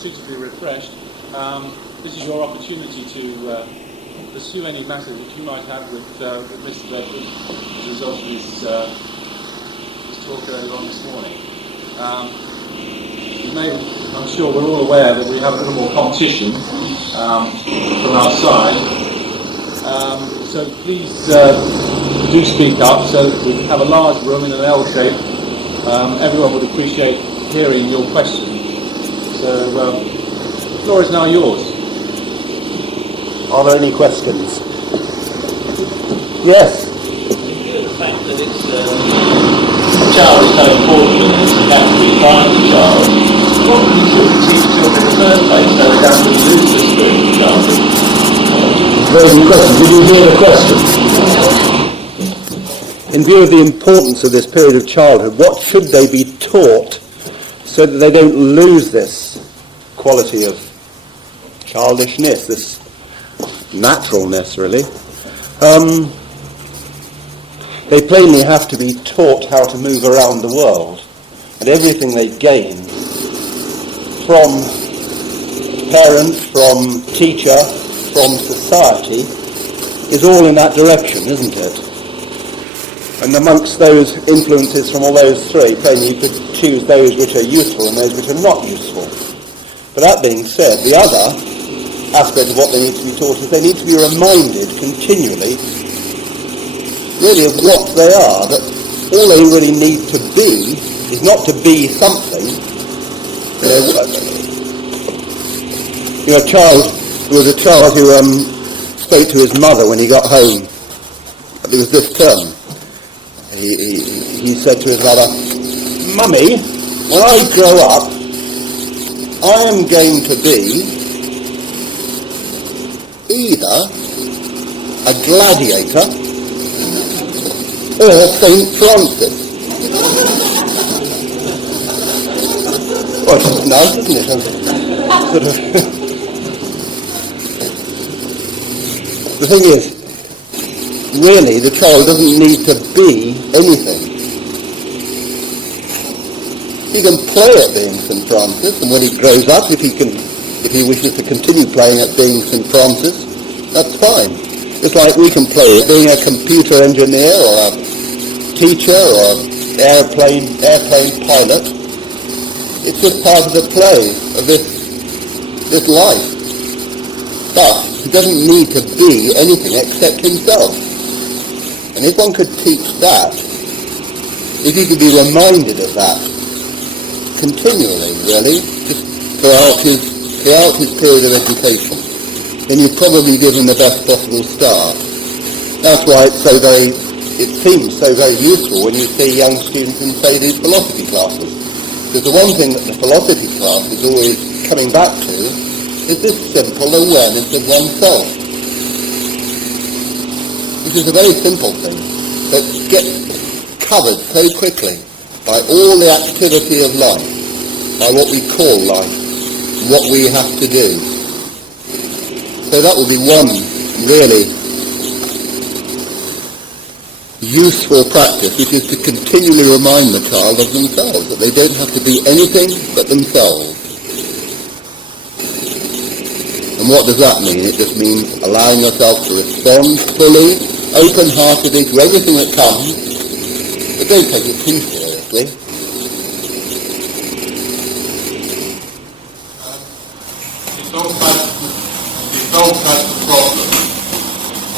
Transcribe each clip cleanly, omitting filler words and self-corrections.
suitably refreshed, this is your opportunity to pursue any matters that you might have with Mr. Bedford as a result of his talk earlier on this morning. I'm sure we're all aware that we have a little more competition from our side. So please do speak up so that we have a large room in an L shape. Everyone would appreciate hearing your question. So the floor is now yours. Are there any questions? Yes? In view of the fact that it's a child is so important, it's about to be primary child, what really should we teach children in the first place so they don't lose the spirit of childhood? Very good question. Did you hear the question? In view of the importance of this period of childhood, what should they be taught so that they don't lose this quality of childishness, this naturalness, really? They plainly have to be taught how to move around the world, and everything they gain from parent, from teacher, from society is all in that direction, isn't it? And amongst those influences from all those three, plainly you could choose those which are useful and those which are not useful. But that being said, the other aspect of what they need to be taught is they need to be reminded continually, really, of what they are, that all they really need to be is not to be something. A child, there was a child who spoke to his mother when he got home. It was this term. He said to his mother, "Mummy, when I grow up, I am going to be either a gladiator or St. Francis." Well, it's nice, isn't it? Sort of. The thing is, really, the child doesn't need to be anything. He can play at being St. Francis, and when he grows up, if he wishes to continue playing at being St. Francis, that's fine. It's like we can play at being a computer engineer or a teacher or airplane pilot. It's just part of the play of this life. But he doesn't need to be anything except himself. And if one could teach that, if he could be reminded of that continually, really, just throughout his period of education, then you've probably given the best possible start. That's why it seems so very useful when you see young students in, say, these philosophy classes. Because the one thing that the philosophy class is always coming back to is this simple awareness of oneself. Which is a very simple thing, but gets covered so quickly by all the activity of life, by what we call life, what we have to do. So that would be one really useful practice, which is to continually remind the child of themselves, that they don't have to be anything but themselves. And what does that mean? It just means allowing yourself to respond fully, open-heartedly to everything that comes, but don't take it too seriously. It's also had the problem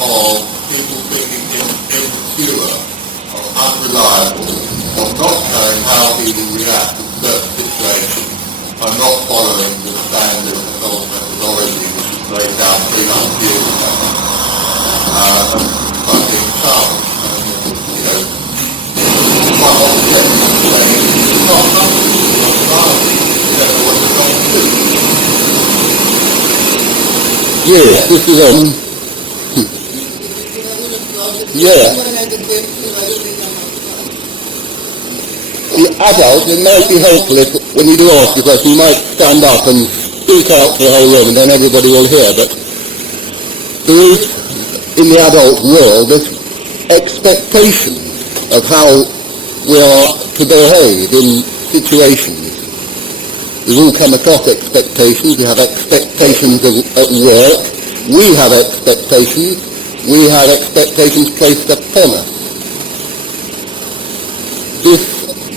of people being insecure or unreliable or not knowing how he will react in certain situations and not following the standard of methodology which was laid down 300 years ago. By being challenged, quite often saying, you can't trust me, you're not you don't know what you're going to do. Yes, this is yeah. The adult, it might be helpful if, when you do ask a question, you might stand up and speak out to the whole room and then everybody will hear. But there is, in the adult world, this expectation of how we are to behave in situations. We've all come across expectations. We have expectations at work. We have expectations. We have expectations placed upon us. This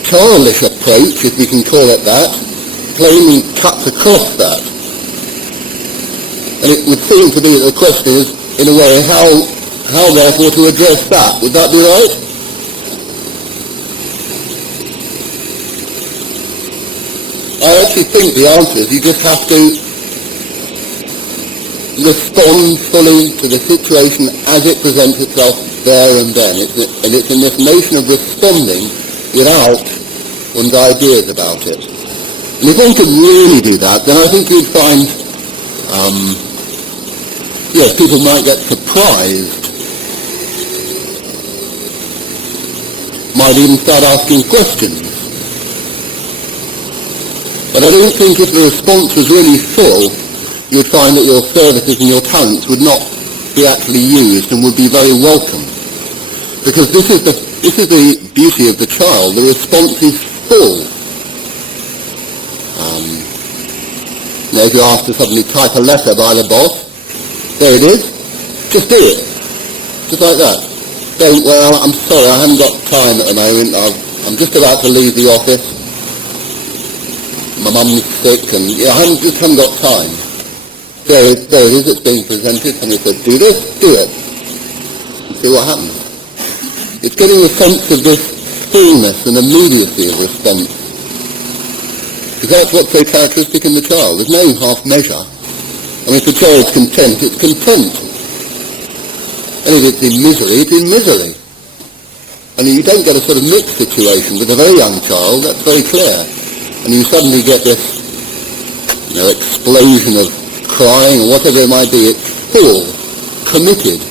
childish approach, if we can call it that, plainly cuts across that. And it would seem to me that the question is, in a way, how therefore to address that? Would that be right? I actually think the answer is you just have to respond fully to the situation as it presents itself there and then. And it's in this notion of responding without one's ideas about it. And if one could really do that, then I think you'd find, people might get surprised, might even start asking questions. But I don't think if the response was really full, you would find that your services and your talents would not be actually used and would be very welcome. Because this is the beauty of the child. The response is full. If you're asked to suddenly type a letter by the boss, there it is. Just do it. Just like that. Don't, well, I'm sorry, I haven't got time at the moment. I'm just about to leave the office. My mum's sick and I just haven't got time. There it is, it's being presented. Somebody said, do this, do it. And see what happens. It's getting a sense of this fullness and immediacy of response. Because that's what's so characteristic in the child. There's no half measure. I mean, if the child's content, it's content. And if it's in misery, it's in misery. And you don't get a sort of mixed situation. With a very young child, that's very clear. And you suddenly get this, explosion of crying or whatever it might be. It's full, committed.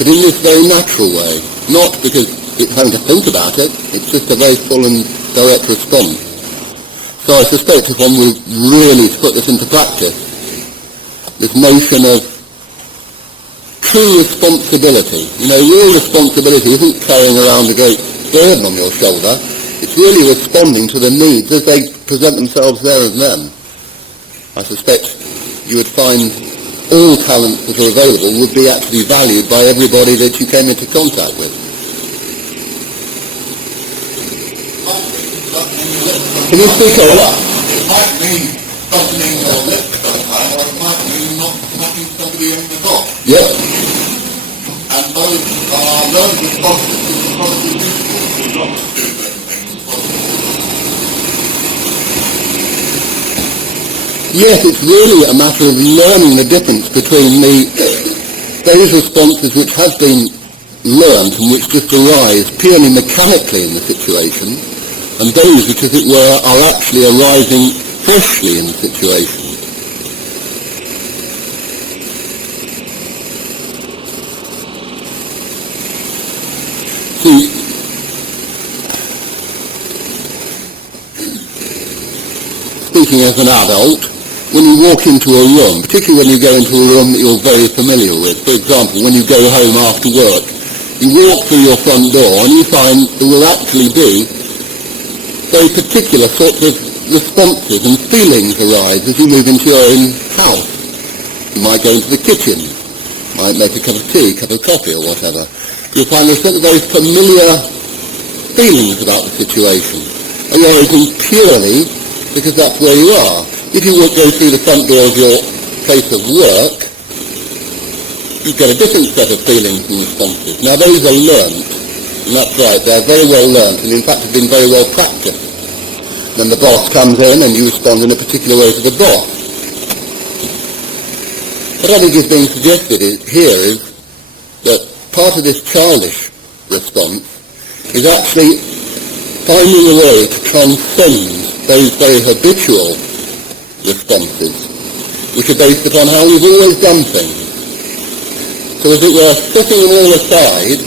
But in this very natural way. Not because it's having to think about it. It's just a very full and direct response. So I suspect if one were really to put this into practice, this notion of true responsibility. Real responsibility isn't carrying around a great burden on your shoulder. It's really responding to the needs as they present themselves there and then. I suspect you would find all talents that are available would be actually valued by everybody that you came into contact with. Can you speak up? It might mean softening your lips sometimes, or it might mean not knocking somebody in the box. Yep. And those responses are probably useful to not do those things. Yes, it's really a matter of learning the difference between those responses which have been learned and which just arise purely mechanically in the situation, and those which, as it were, are actually arising freshly in the situation. See, speaking as an adult, when you walk into a room, particularly when you go into a room that you're very familiar with, for example, when you go home after work, you walk through your front door and you find there will actually be very particular sorts of responses and feelings arise as you move into your own house. You might go into the kitchen, might make a cup of tea, a cup of coffee or whatever. You'll find there's sort of very familiar feelings about the situation. And you're acting purely because that's where you are. If you would go through the front door of your place of work, you get a different set of feelings and responses. Now those are learnt, and that's right, they're very well learnt, and in fact have been very well practiced. Then the boss comes in and you respond in a particular way to the boss. What I think is being suggested here is that part of this childish response is actually finding a way to transcend those very habitual responses, which are based upon how we've always done things. So as it were, setting them all aside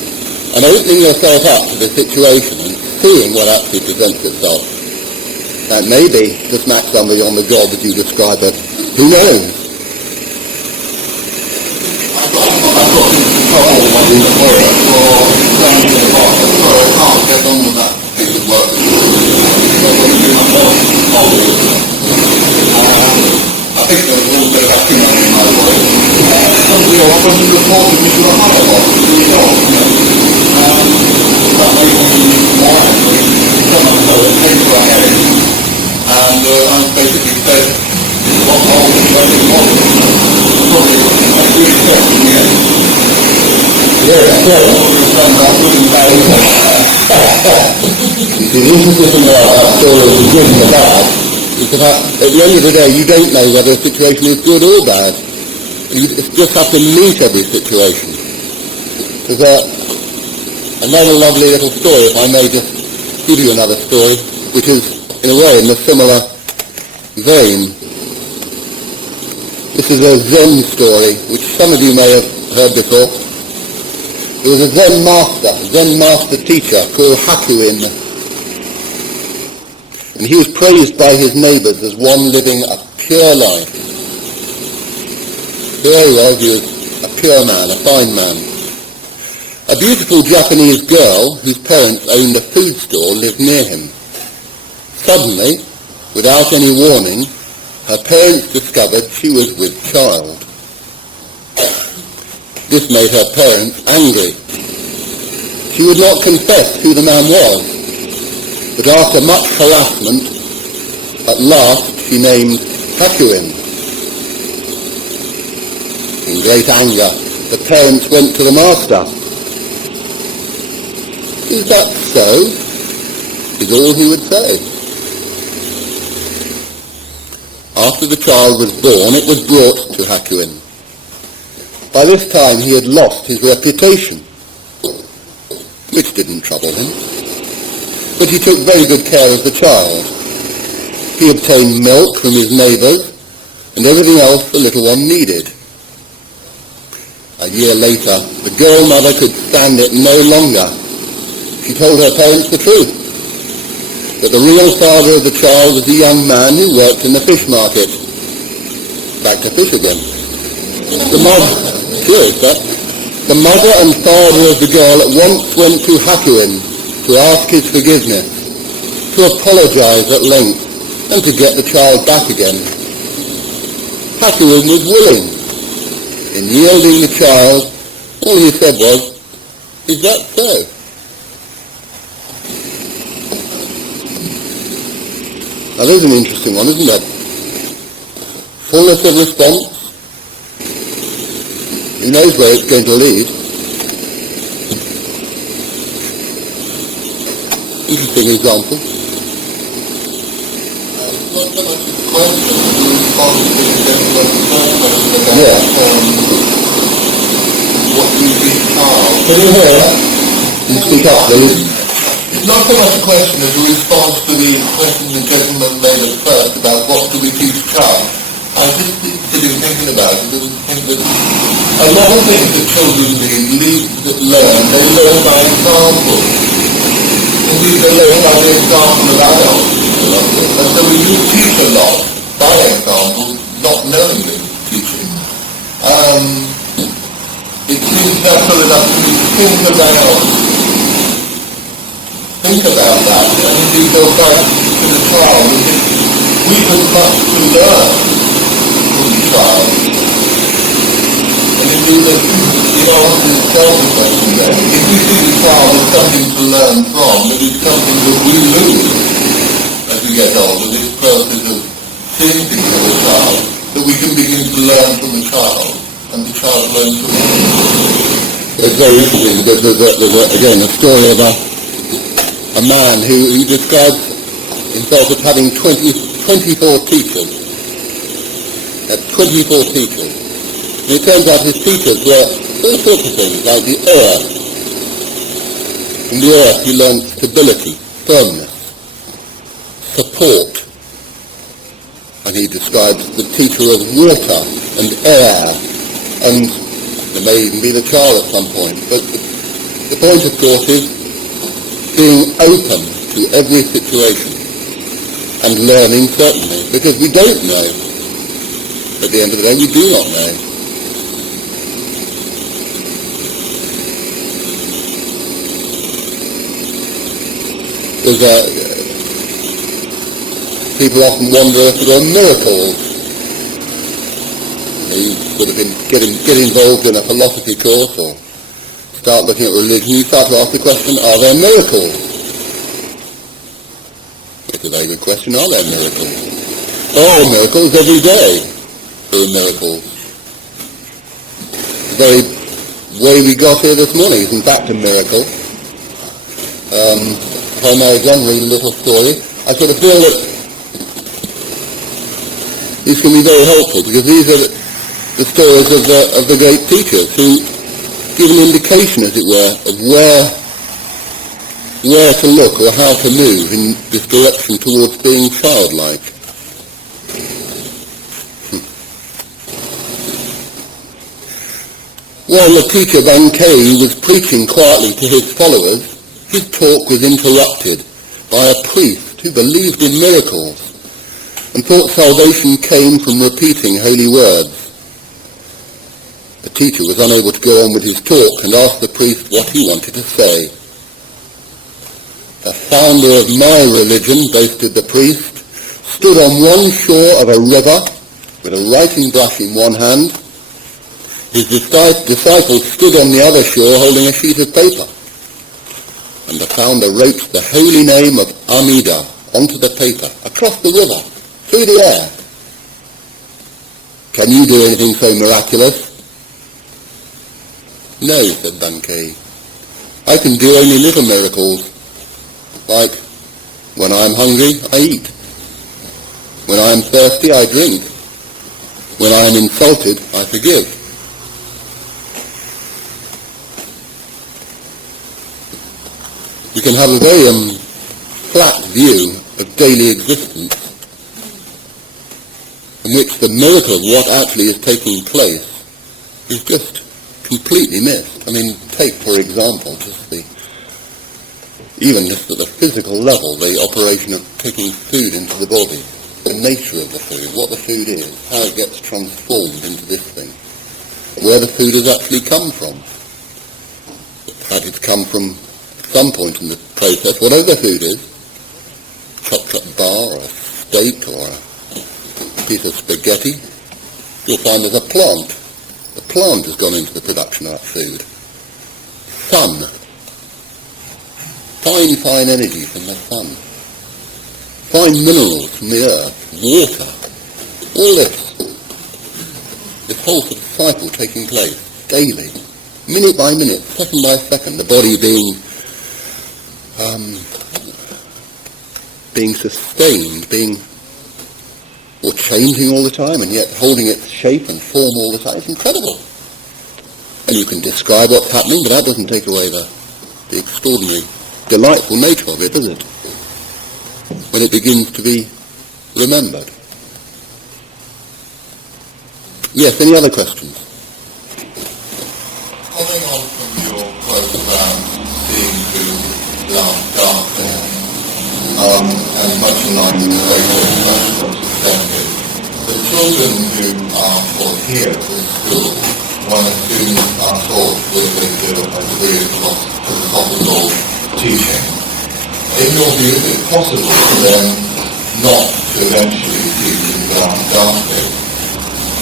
and opening yourself up to the situation and seeing what actually presents itself. That may be to smack somebody on the job as you describe it. Who knows? properly. I think there was a little bit of acrimony in my voice. We often reported me to the higher boss, to the job. That may be the reason why, actually. Someone came to our head, and I basically said, what all the working was. Probably reassured in the end. Yes, It turned out really bad. You see, the interesting thing about that story is good and the bad is the fact at the end of the day you don't know whether a situation is good or bad. You just have to meet every situation. There's another lovely little story, if I may just give you another story, which is in a way in a similar vein. This is a Zen story, which some of you may have heard before. There was a Zen master teacher called Hakuin, and he was praised by his neighbours as one living a pure life. Here he was a pure man, a fine man. A beautiful Japanese girl whose parents owned a food store lived near him. Suddenly, without any warning, her parents discovered she was with child. This made her parents angry. She would not confess who the man was, but after much harassment, at last she named Hakuin. In great anger, the parents went to the master. "Is that so?" is all he would say. After the child was born, it was brought to Hakuin. By this time he had lost his reputation, which didn't trouble him. But he took very good care of the child. He obtained milk from his neighbours and everything else the little one needed. A year later, the girl mother could stand it no longer. She told her parents the truth, that the real father of the child was a young man who worked in the fish market. Back to fish again. The mother and father of the girl at once went to Hakuin to ask his forgiveness, to apologize at length, and to get the child back again. Hakuin was willing. In yielding the child, all he said was, "Is that so?" Now there's an interesting one, isn't it? Fullness of response. Who knows where it's going to lead? Interesting example. Not so much a question, the response to the gentleman's first question about what do you think child? Can you hear that? You speak up, please. It's not so much a question as a response to the question the gentleman made at first about what do we teach child. I was just sitting thinking about it and think that a lot of things that children learn, they learn by example. Indeed, they learn by the example of adults. And so we do teach a lot by example, not knowingly teaching. It seems natural enough to me to think about that, and indeed go back to the child, as if we have much to learn from the child. And indeed, the answer itself is question there. If we see the child as something to learn from, it is something that we lose as we get older, this process of seeing things as a child, that we can begin to learn from the child, and the child learns from us. It's very interesting because there's again a story of a man who describes himself as having 24 teachers. 24 teachers. And it turns out his teachers were all sorts of things, like the earth. From the earth he learned stability, firmness, support. And he describes the teacher of water and air, and there may even be the child at some point. But the point, of course, is being open to every situation and learning, certainly, because we don't know. At the end of the day, we do not know. There's People often wonder if there are miracles. You sort of get involved in a philosophy course or start looking at religion, you start to ask the question, are there miracles? It's a very good question, are there miracles? There are miracles every day. There are miracles. The very way we got here this morning is in fact a miracle. If I may again read a little story, I sort of feel that these can be very helpful because these are the stories of the great teachers who give an indication, as it were, of where to look or how to move in this direction towards being childlike. While the teacher Van Kay was preaching quietly to his followers, his talk was interrupted by a priest who believed in miracles and thought salvation came from repeating holy words. The teacher was unable to go on with his talk and asked the priest what he wanted to say. The founder of my religion, boasted the priest, stood on one shore of a river with a writing brush in one hand. His disciples stood on the other shore holding a sheet of paper. And the founder wrote the holy name of Amida onto the paper, across the river, through the air. Can you do anything so miraculous? No, said Bankei. I can do only little miracles, like when I am hungry, I eat. When I am thirsty, I drink. When I am insulted, I forgive. You can have a very flat view of daily existence in which the miracle of what actually is taking place is just completely missed. I mean, take, for example, even just at the physical level, the operation of taking food into the body, the nature of the food, what the food is, how it gets transformed into this thing, where the food has actually come from. That it's come from some point in the process, whatever the food is, chocolate bar or a steak or a piece of spaghetti, you'll find there's a plant. The plant has gone into the production of that food. Sun. Fine energy from the sun. Fine minerals from the earth. Water. All this. This whole sort of cycle taking place daily. Minute by minute, second by second, the body being sustained, or changing all the time, and yet holding its shape and form all the time. It's incredible. And you can describe what's happening, but that doesn't take away the extraordinary, delightful nature of it, does it? When it begins to be remembered. Yes, any other questions? Following on from your quote about seeing through glass darkness, and much in line with the way you're presented, the children who are taught here in school, one assumes are taught with a degree of philosophical teaching. In your view, is it possible for them not to eventually teach in glass darkness?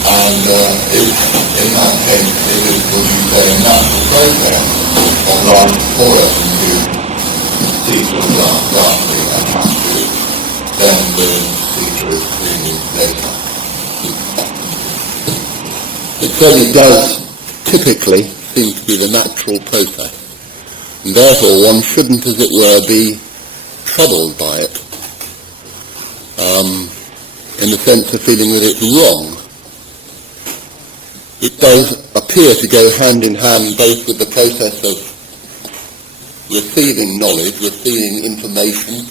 And if, in that case, it is, would you say, a natural process of life for us to see through glass darkly and have to then learn to see through it clearly later? It certainly does typically seem to be the natural process. And therefore one shouldn't, as it were, be troubled by it, in the sense of feeling that it's wrong. It does appear to go hand in hand both with the process of receiving knowledge, receiving information,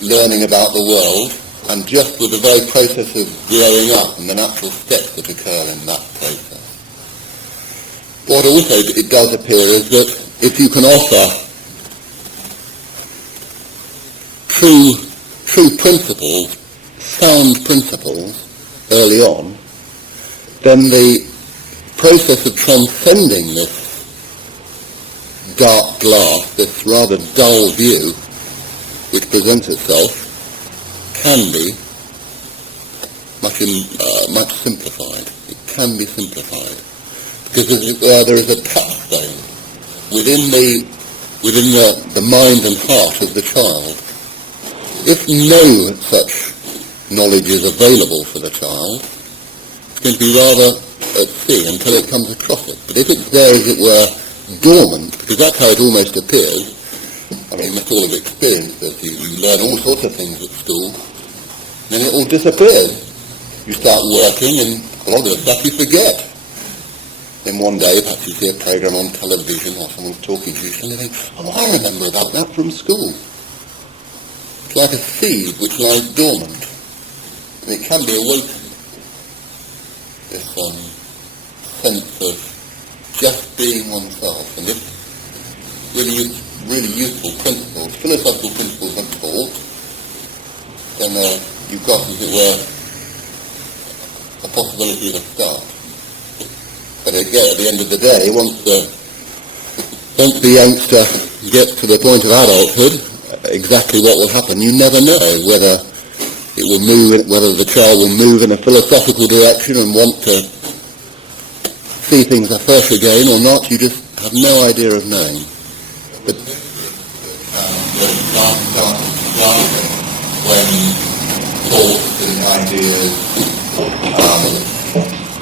learning about the world, and just with the very process of growing up and the natural steps that occur in that process. What also it does appear is that if you can offer true principles, sound principles early on, then the process of transcending this dark glass, this rather dull view which presents itself, can be much simplified. It can be simplified because there is a touchstone within the mind and heart of the child. If no such knowledge is available for the child, it's going to be rather at sea until it comes across it. But if it's there, as it were, dormant, because that's how it almost appears. I mean, that's all of experience that you learn all sorts of things at school, then it all disappears. You start working and a lot of the stuff you forget. Then one day, perhaps you see a program on television or someone's talking to you, and you think, oh, I remember about that from school. It's like a seed which lies dormant, and it can be awakened. This sense of just being oneself, and this really useful principles, philosophical principles are taught, then you've got, as it were, a possibility of a start. But again, at the end of the day, once the youngster gets to the point of adulthood, exactly what will happen, you never know whether it will move, whether the child will move in a philosophical direction and want to see things afresh again or not. You just have no idea of knowing. But when thoughts and ideas,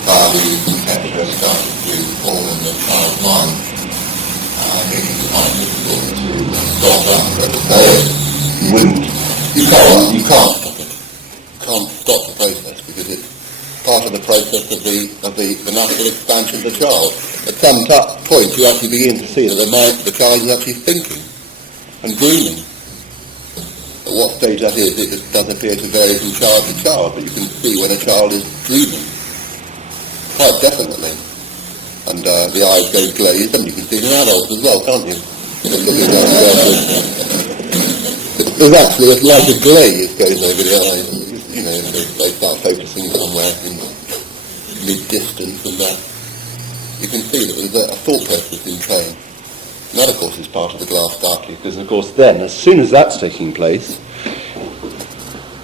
values, etc. started to form in the child's mind, I think it's quite difficult to stop that, but to say it, you can't stop it. You can't stop the process because it's part of the process of the natural expansion of the child. At some point you actually begin to see that the child is actually thinking and dreaming. At what stage that is, it does appear to vary from child to child, but you can see when a child is dreaming, quite definitely. And the eyes go glazed, and you can see it in adults as well, can't you? Just looking down there's actually like a glaze goes over the eyes. You know, they start focusing somewhere in mid-distance, and that you can see that there's a thought process in train. And that, of course, is part of the glass darkly, because, of course, then, as soon as that's taking place,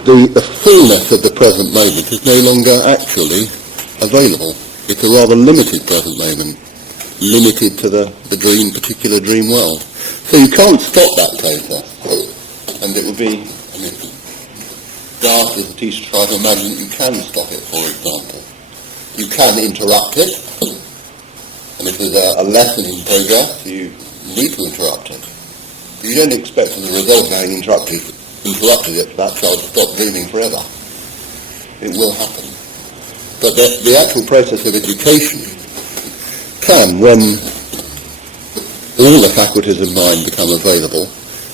the fullness of the present moment is no longer actually available. It's a rather limited present moment, limited to the particular dream world. So you can't stop that process. And it would be, I mean, daft as a teacher tries to imagine that you can stop it, for example. You can interrupt it, and if there's a lesson in progress, you need to interrupt it. But you don't expect as a result of having interrupted it, that child to stop dreaming forever. It will happen. But the actual process of education can, when all the faculties of mind become available,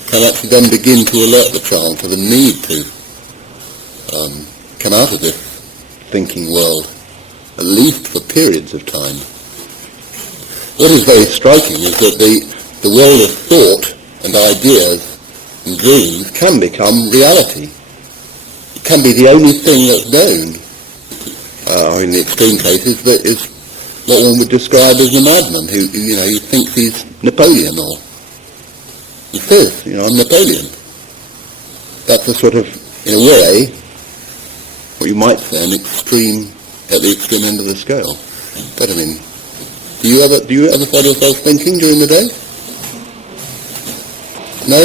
can actually then begin to alert the child to the need to come out of this thinking world, at least for periods of time. What is very striking is that the world of thought and ideas and dreams can become reality. It can be the only thing that's known. In the extreme cases, that is what one would describe as a madman who thinks he's Napoleon, or he says, I'm Napoleon. That's a sort of, in a way, what you might say, at the extreme end of the scale. But I mean, do you ever find yourself thinking during the day? No?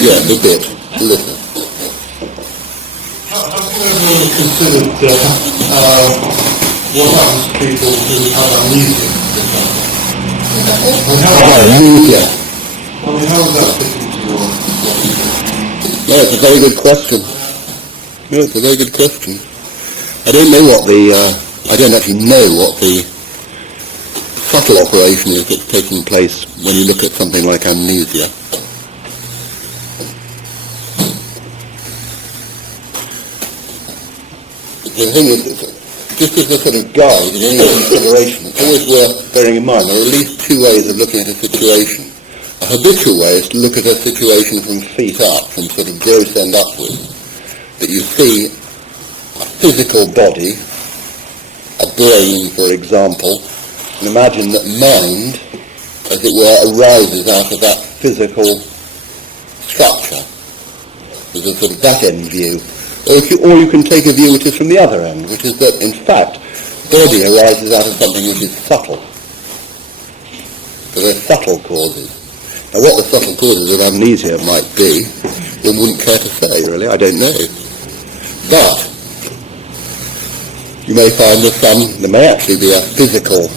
Yes, a bit. A little. Have you ever considered what happens to people who have amnesia? Amnesia. I mean, how does that fit into your... No, it's a very good question. I don't know I don't actually know what the subtle operation is that's taking place when you look at something like amnesia. The thing is, just as a sort of guide in any consideration, it's always worth bearing in mind there are at least two ways of looking at a situation. A habitual way is to look at a situation from feet up, from sort of gross end upwards. That you see a physical body, a brain, for example, and imagine that mind, as it were, arises out of that physical structure. There's a sort of that end view. Or you can take a view which is from the other end, which is that, in fact, body arises out of something which is subtle. So there are subtle causes. Now, what the subtle causes of amnesia might be, one wouldn't care to say, really. I don't know. But you may find that there may actually be a physical,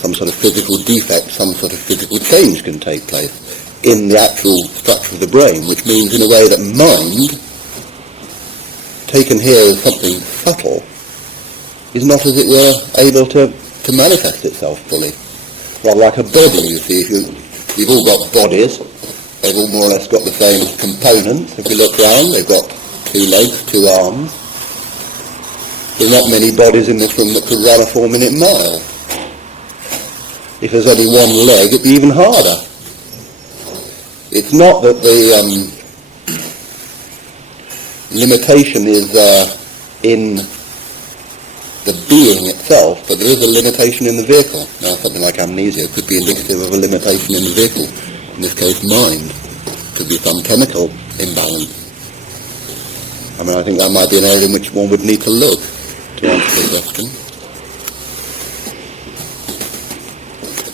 some sort of physical defect, some sort of physical change can take place in the actual structure of the brain, which means in a way that mind, taken here as something subtle, is not, as it were, able to manifest itself fully. Well, like a body, you see, you've all got bodies, they've all more or less got the same components. If you look round, they've got 2 legs, 2 arms. There's not many bodies in this room that could run a 4-minute mile. If there's only one leg, it'd be even harder. It's not that the limitation is in the being itself, but there is a limitation in the vehicle. Now, something like amnesia could be indicative of a limitation in the vehicle. In this case, mind. Could be some chemical imbalance. I mean, I think that might be an area in which one would need to look to answer the question.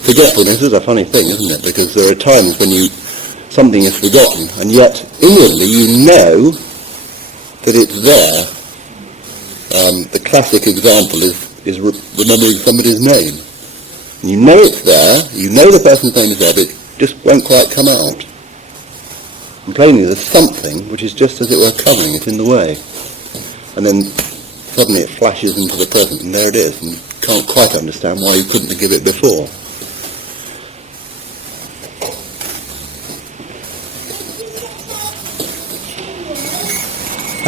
Forgetfulness is a funny thing, isn't it? Because there are times when something is forgotten, and yet inwardly you know that it's there. The classic example is remembering somebody's name. And you know it's there, you know the person's name is there, but it just won't quite come out. And plainly there's something which is just as it were covering it in the way. And then suddenly it flashes into the present, and there it is, and you can't quite understand why you couldn't think of it before.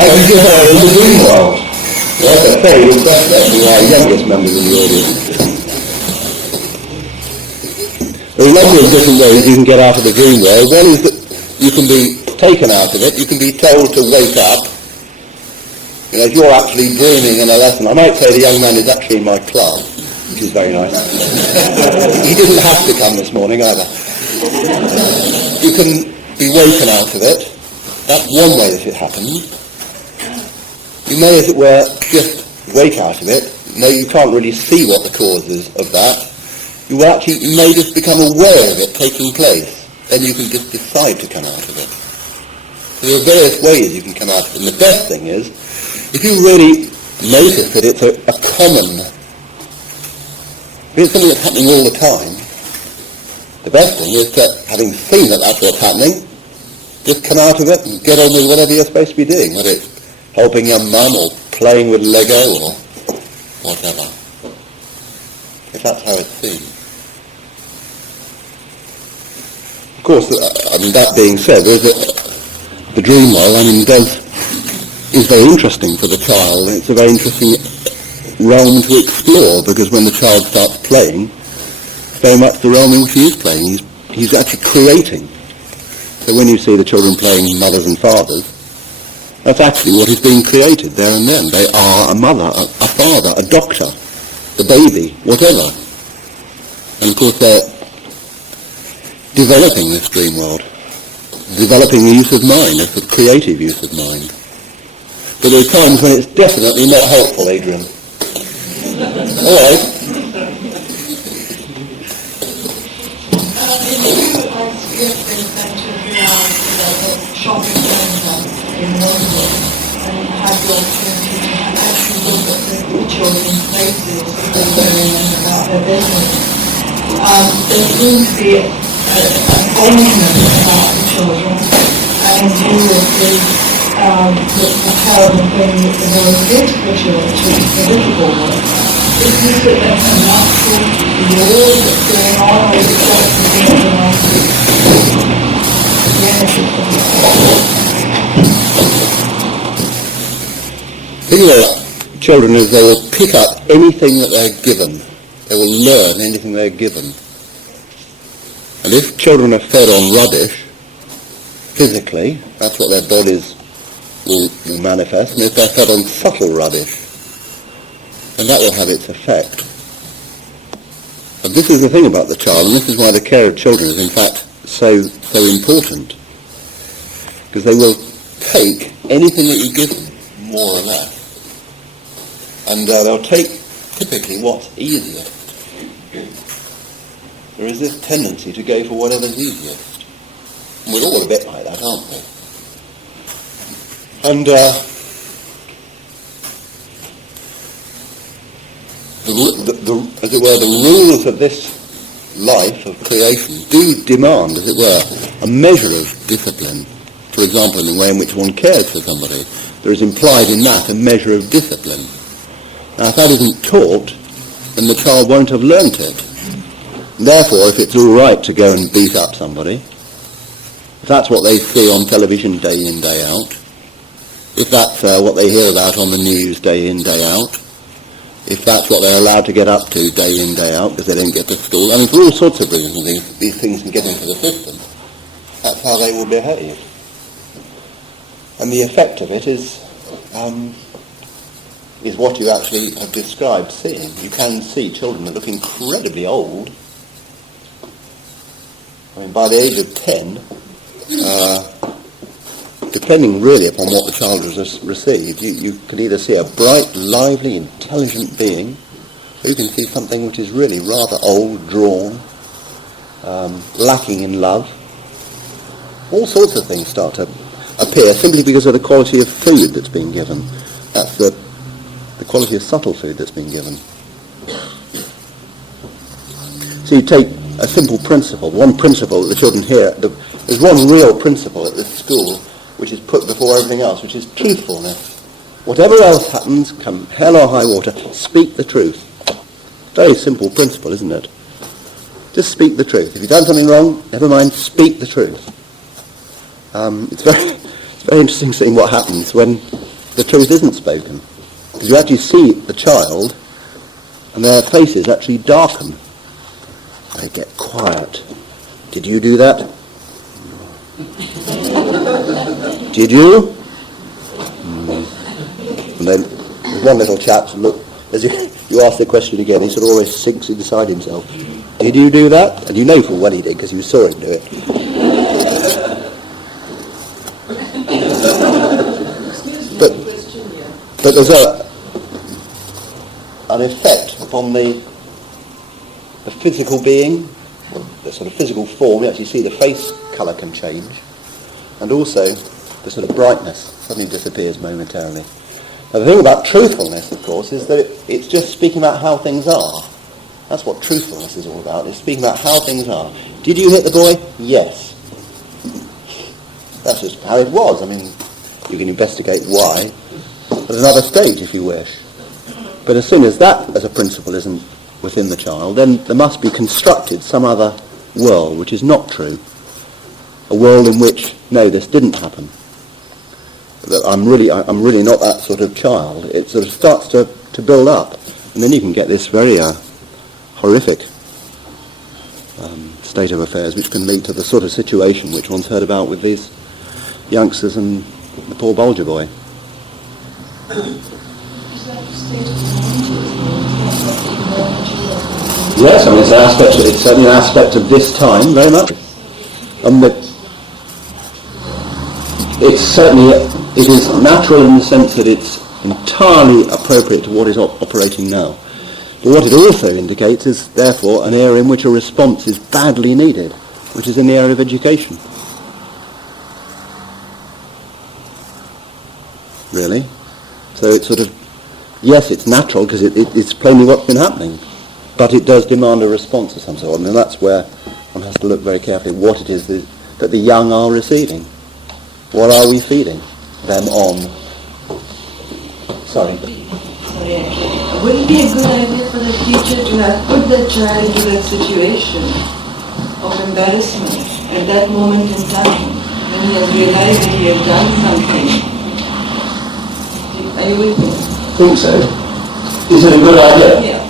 How do you get out of the dream world? Well, as I say, we've got our youngest members in the audience. There are a number of different ways you can get out of the dream world. One is that you can be taken out of it, you can be told to wake up. You know, if you're actually dreaming in a lesson, I might say the young man is actually in my class, which is very nice. He didn't have to come this morning either. You can be woken out of it. That's one way that it happens. You may, as it were, just wake out of it. You can't really see what the cause is of that. You may just become aware of it taking place. Then you can just decide to come out of it. So there are various ways you can come out of it. And the best thing is, if you really notice that it's a common, if it's something that's happening all the time, the best thing is to, having seen that that's what's happening, just come out of it and get on with whatever you're supposed to be doing, whether it's helping your mum or playing with Lego or whatever. If that's how it's seen. Of course, that being said, the dream world, is very interesting for the child. It's a very interesting realm to explore, because when the child starts playing, it's very much the realm in which he is playing. He's actually creating. So when you see the children playing mothers and fathers, that's actually what is being created there and then. They are a mother, a father, a doctor, the baby, whatever. And of course they're developing this dream world, developing the use of mind, a sort of creative use of mind. But there are times when it's definitely not helpful, Adrian. All right. In London, and had the opportunity to actually look at the children's faces as they're going about their business. There seems to be an openness about the children, and in view of the terrible thing that the world did to the children, which is political work. Is this a natural law that's going on, or is it just the energy from the thing about children is they will pick up anything that they're given. They will learn anything they're given. And if children are fed on rubbish, physically, that's what their bodies will manifest. And if they're fed on subtle rubbish, then that will have its effect. And this is the thing about the child, and this is why the care of children is in fact so so important, because they will take anything that you give them, more or less, and they'll take typically what's easiest. There is this tendency to go for whatever's easiest. And we're all a bit like that, aren't we? And as it were, the rules of this life of creation do demand, as it were, a measure of discipline. For example, in the way in which one cares for somebody, there is implied in that a measure of discipline. Now, if that isn't taught, then the child won't have learnt it. Therefore, if it's all right to go and beat up somebody, if that's what they see on television day in, day out, if that's what they hear about on the news day in, day out, if that's what they're allowed to get up to day in, day out because they don't get to school, I mean, for all sorts of reasons these things can get into the system, that's how they will behave. And the effect of it is what you actually have described seeing. You can see children that look incredibly old. I mean, by the age of 10, depending really upon what the child has received, you can either see a bright, lively, intelligent being, or you can see something which is really rather old, drawn, lacking in love. All sorts of things start to appear simply because of the quality of food that's being given. That's the quality of subtle food that's been given. So you take a simple principle, one principle that the children hear. There's one real principle at this school which is put before everything else, which is truthfulness. Whatever else happens, come hell or high water, speak the truth. Very simple principle, isn't it? Just speak the truth. If you've done something wrong, never mind, speak the truth. It's very interesting seeing what happens when the truth isn't spoken. Because you actually see the child and their faces actually darken. They get quiet. Did you do that? Did you? And then there's one little chap, look, as you ask the question again, he sort of always sinks inside himself. Did you do that? And you know full well he did because you saw him do it. But there's an effect upon the physical being, the sort of physical form. You actually see the face colour can change, and also the sort of brightness suddenly disappears momentarily. Now the thing about truthfulness, of course, is that it's just speaking about how things are. That's what truthfulness is all about. It's speaking about how things are. Did you hit the boy? Yes. That's just how it was. I mean, you can investigate why at another stage if you wish. But as soon as that as a principle isn't within the child, then there must be constructed some other world which is not true. A world in which, no, this didn't happen. That I'm really not that sort of child. It sort of starts to build up. And then you can get this very horrific state of affairs which can lead to the sort of situation which one's heard about with these youngsters and the poor Bulger boy. Yes, I mean it's certainly an aspect of this time, very much. It is natural in the sense that it's entirely appropriate to what is operating now. But what it also indicates is, therefore, an area in which a response is badly needed, which is in the area of education. Really? So it's sort of, yes, it's natural because it's plainly what's been happening, but it does demand a response of some sort, and that's where one has to look very carefully at what it is that the young are receiving. What are we feeding them on? Sorry. Would it be a good idea for the teacher to have put the child into that situation of embarrassment at that moment in time when he has realized that he has done something? Are you with me? I think so. Is it a good idea? Yeah.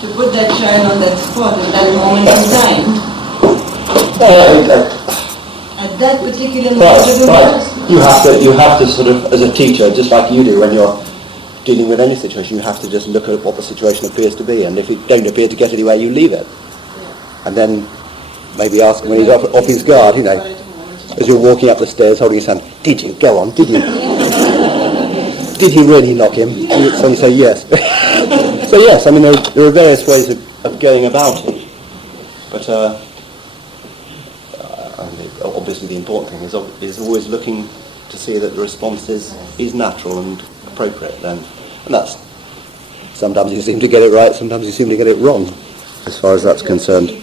To put that child on that spot at that moment in time. At that particular moment of embarrassment. You have to sort of, as a teacher, just like you do when you're dealing with any situation, you have to just look at what the situation appears to be, and if you don't appear to get anywhere, you leave it. And then maybe ask him when he's off his guard, you know, as you're walking up the stairs holding his hand, did you? Go on, did you? Did he really knock him? So you say yes. So yes, I mean there are various ways of going about it. But obviously the important thing is always looking to see that the response is natural and appropriate then. And that's, sometimes you seem to get it right, sometimes you seem to get it wrong, as far as that's concerned. It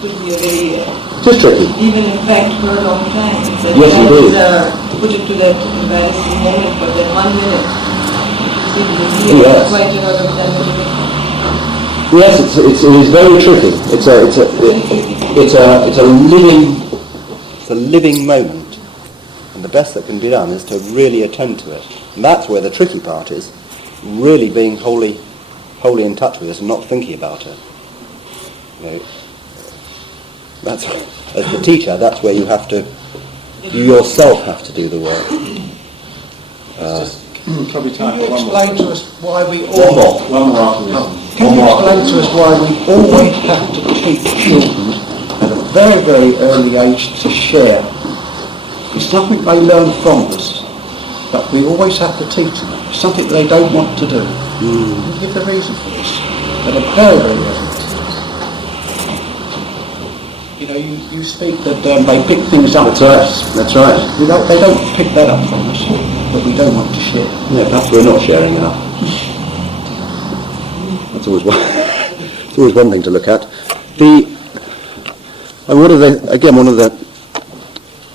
could be a very, Just tricky. even in fact for a long time. That Yes, indeed. Put it to that embarrassing moment, but then 1 minute seems to be Yes. quite a lot of damage. Yes, it is very tricky. It's a living moment, and the best that can be done is to really attend to it. And that's where the tricky part is, really being wholly in touch with it and not thinking about it. You know, that's, as the teacher, that's where you yourself have to do the work. Probably time Can you for one more. explain to us why we One more. One more after this. Can you explain to us why we always have to teach children at a very, very early age to share? It's something they learn from us, but we always have to teach them. It's something they don't want to do. Can you give the reason for this? At a very, very early age. You know, you speak that they pick things up. That's right. That's right. They don't pick that up from us, but we don't want to share. No, perhaps we're not sharing enough. That's always one. It's always one thing to look at.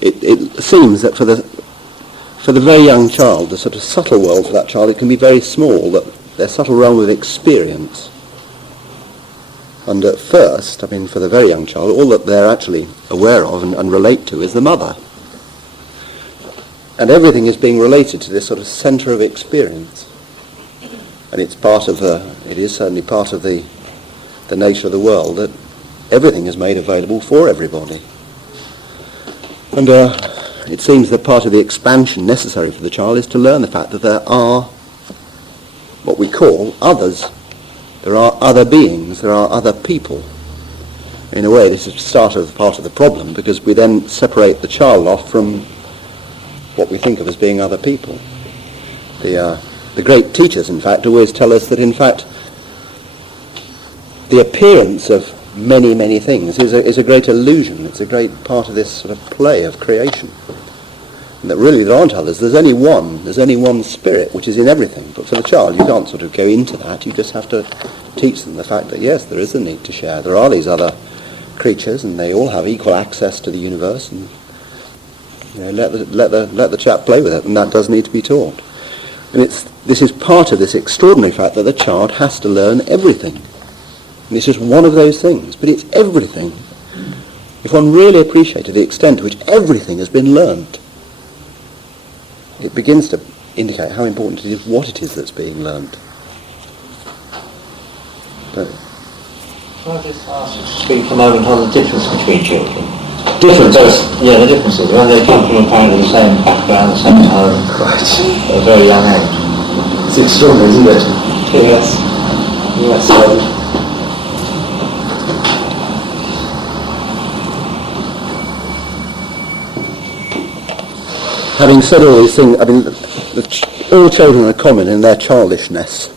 It seems that for the very young child, the sort of subtle world for that child, it can be very small. That their subtle realm of experience. And at first, I mean, for the very young child, all that they're actually aware of and relate to is the mother. And everything is being related to this sort of centre of experience. And it's it is certainly part of the nature of the world that everything is made available for everybody. And it seems that part of the expansion necessary for the child is to learn the fact that there are what we call others. There are other beings, there are other people. In a way, this is part of the problem, because we then separate the child off from what we think of as being other people. The great teachers, in fact, always tell us that, in fact, the appearance of many, many things is a great illusion. It's a great part of this sort of play of creation. And that really there aren't others. There's only one spirit which is in everything. But for the child, you can't sort of go into that. You just have to teach them the fact that, yes, there is a need to share. There are these other creatures, and they all have equal access to the universe. And let the chap play with it, and that does need to be taught. And this is part of this extraordinary fact that the child has to learn everything. And it's just one of those things, but it's everything. If one really appreciated the extent to which everything has been learned, it begins to indicate how important it is, what it is that's being learned. Can I just ask you to speak for a moment on the difference between children? Differences? Yeah, the differences. When they come from apparently the same background, the same home, at a very young age. It's extraordinary, isn't it? Yes. Yes. Having said all these things, I mean, all children are common in their childishness.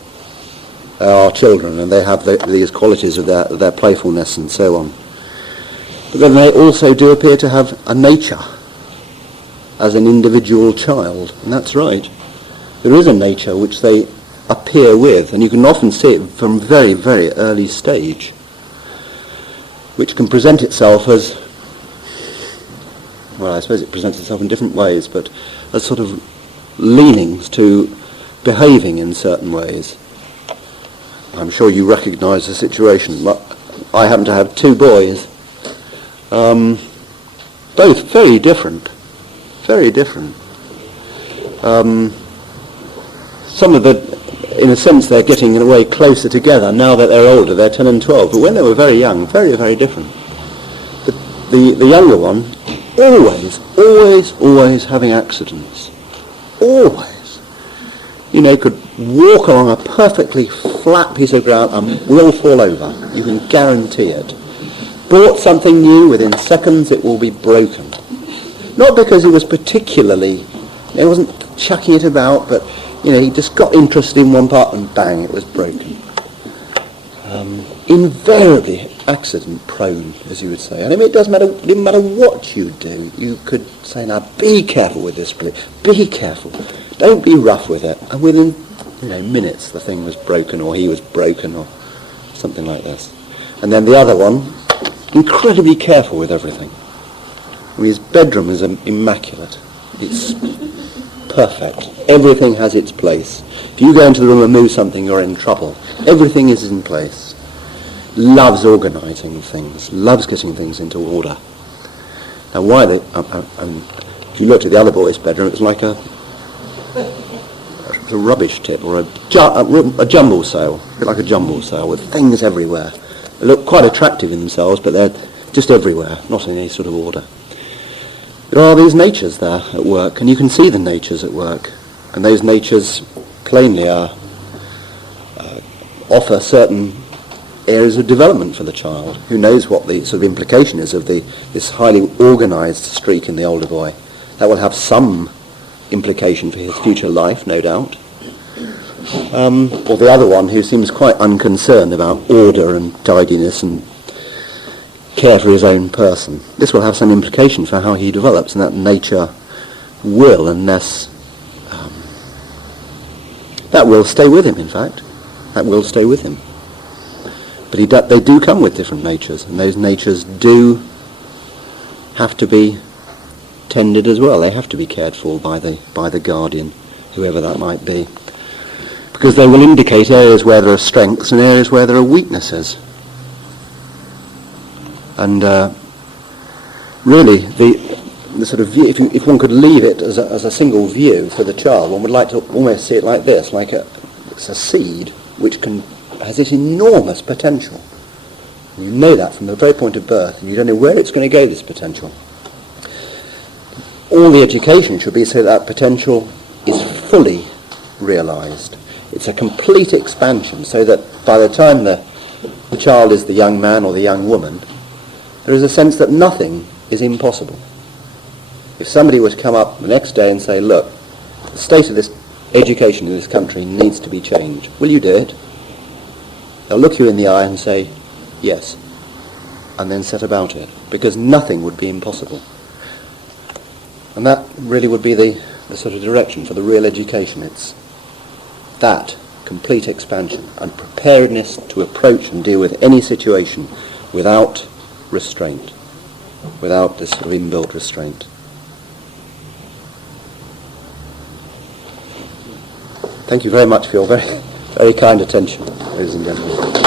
They are children, and they have these qualities of their playfulness and so on. But then they also do appear to have a nature as an individual child, and that's right. There is a nature which they appear with, and you can often see it from very, very early stage, which can present itself as, well, I suppose it presents itself in different ways, but as sort of leanings to behaving in certain ways. I'm sure you recognise the situation. I happen to have two boys, both very different, very different. Some of the, in a sense, they're getting in a way closer together now that they're older. They're 10 and 12, but when they were very young, very, very different. The younger one, always having accidents. Always. You know, could walk along a perfectly flat piece of ground and will fall over. You can guarantee it. Bought something new, within seconds it will be broken. Not because he was particularly, he wasn't chucking it about, but he just got interested in one part and bang, it was broken. Invariably accident prone, as you would say. And it didn't matter what you do. You could say, now be careful with this split, be careful, don't be rough with it. And within minutes the thing was broken, or he was broken, or something like this. And then the other one, incredibly careful with everything. I mean, his bedroom is immaculate. It's perfect. Everything has its place. If you go into the room and move something, you're in trouble. Everything is in place. Loves organising things. Loves getting things into order. Now, if you looked at the other boy's bedroom, it was like a rubbish tip or a jumble sale. A bit like a jumble sale with things everywhere. They look quite attractive in themselves, but they're just everywhere, not in any sort of order. There are these natures there at work, and you can see the natures at work, and those natures plainly offer certain areas of development for the child. Who knows what the sort of implication is of this highly organised streak in the older boy. That will have some implication for his future life, no doubt. Or the other one, who seems quite unconcerned about order and tidiness and care for his own person. This will have some implication for how he develops, and that nature will, unless that will stay with him, in fact. That will stay with him. But they do come with different natures, and those natures do have to be tended as well. They have to be cared for by the guardian, whoever that might be. Because they will indicate areas where there are strengths and areas where there are weaknesses. And really, the sort of view, if one could leave it as a single view for the child, one would like to almost see it like this, like it's a seed which has this enormous potential. And you know that from the very point of birth, and you don't know where it's going to go, this potential. All the education should be so that potential is fully realised. It's a complete expansion, so that by the time the child is the young man or the young woman, there is a sense that nothing is impossible. If somebody were to come up the next day and say, look, the state of this education in this country needs to be changed, will you do it? They'll look you in the eye and say, yes, and then set about it, because nothing would be impossible. And that really would be the sort of direction for the real education. It's that complete expansion and preparedness to approach and deal with any situation without restraint, without this sort of inbuilt restraint. Thank you very much for your very, very kind attention, ladies and gentlemen.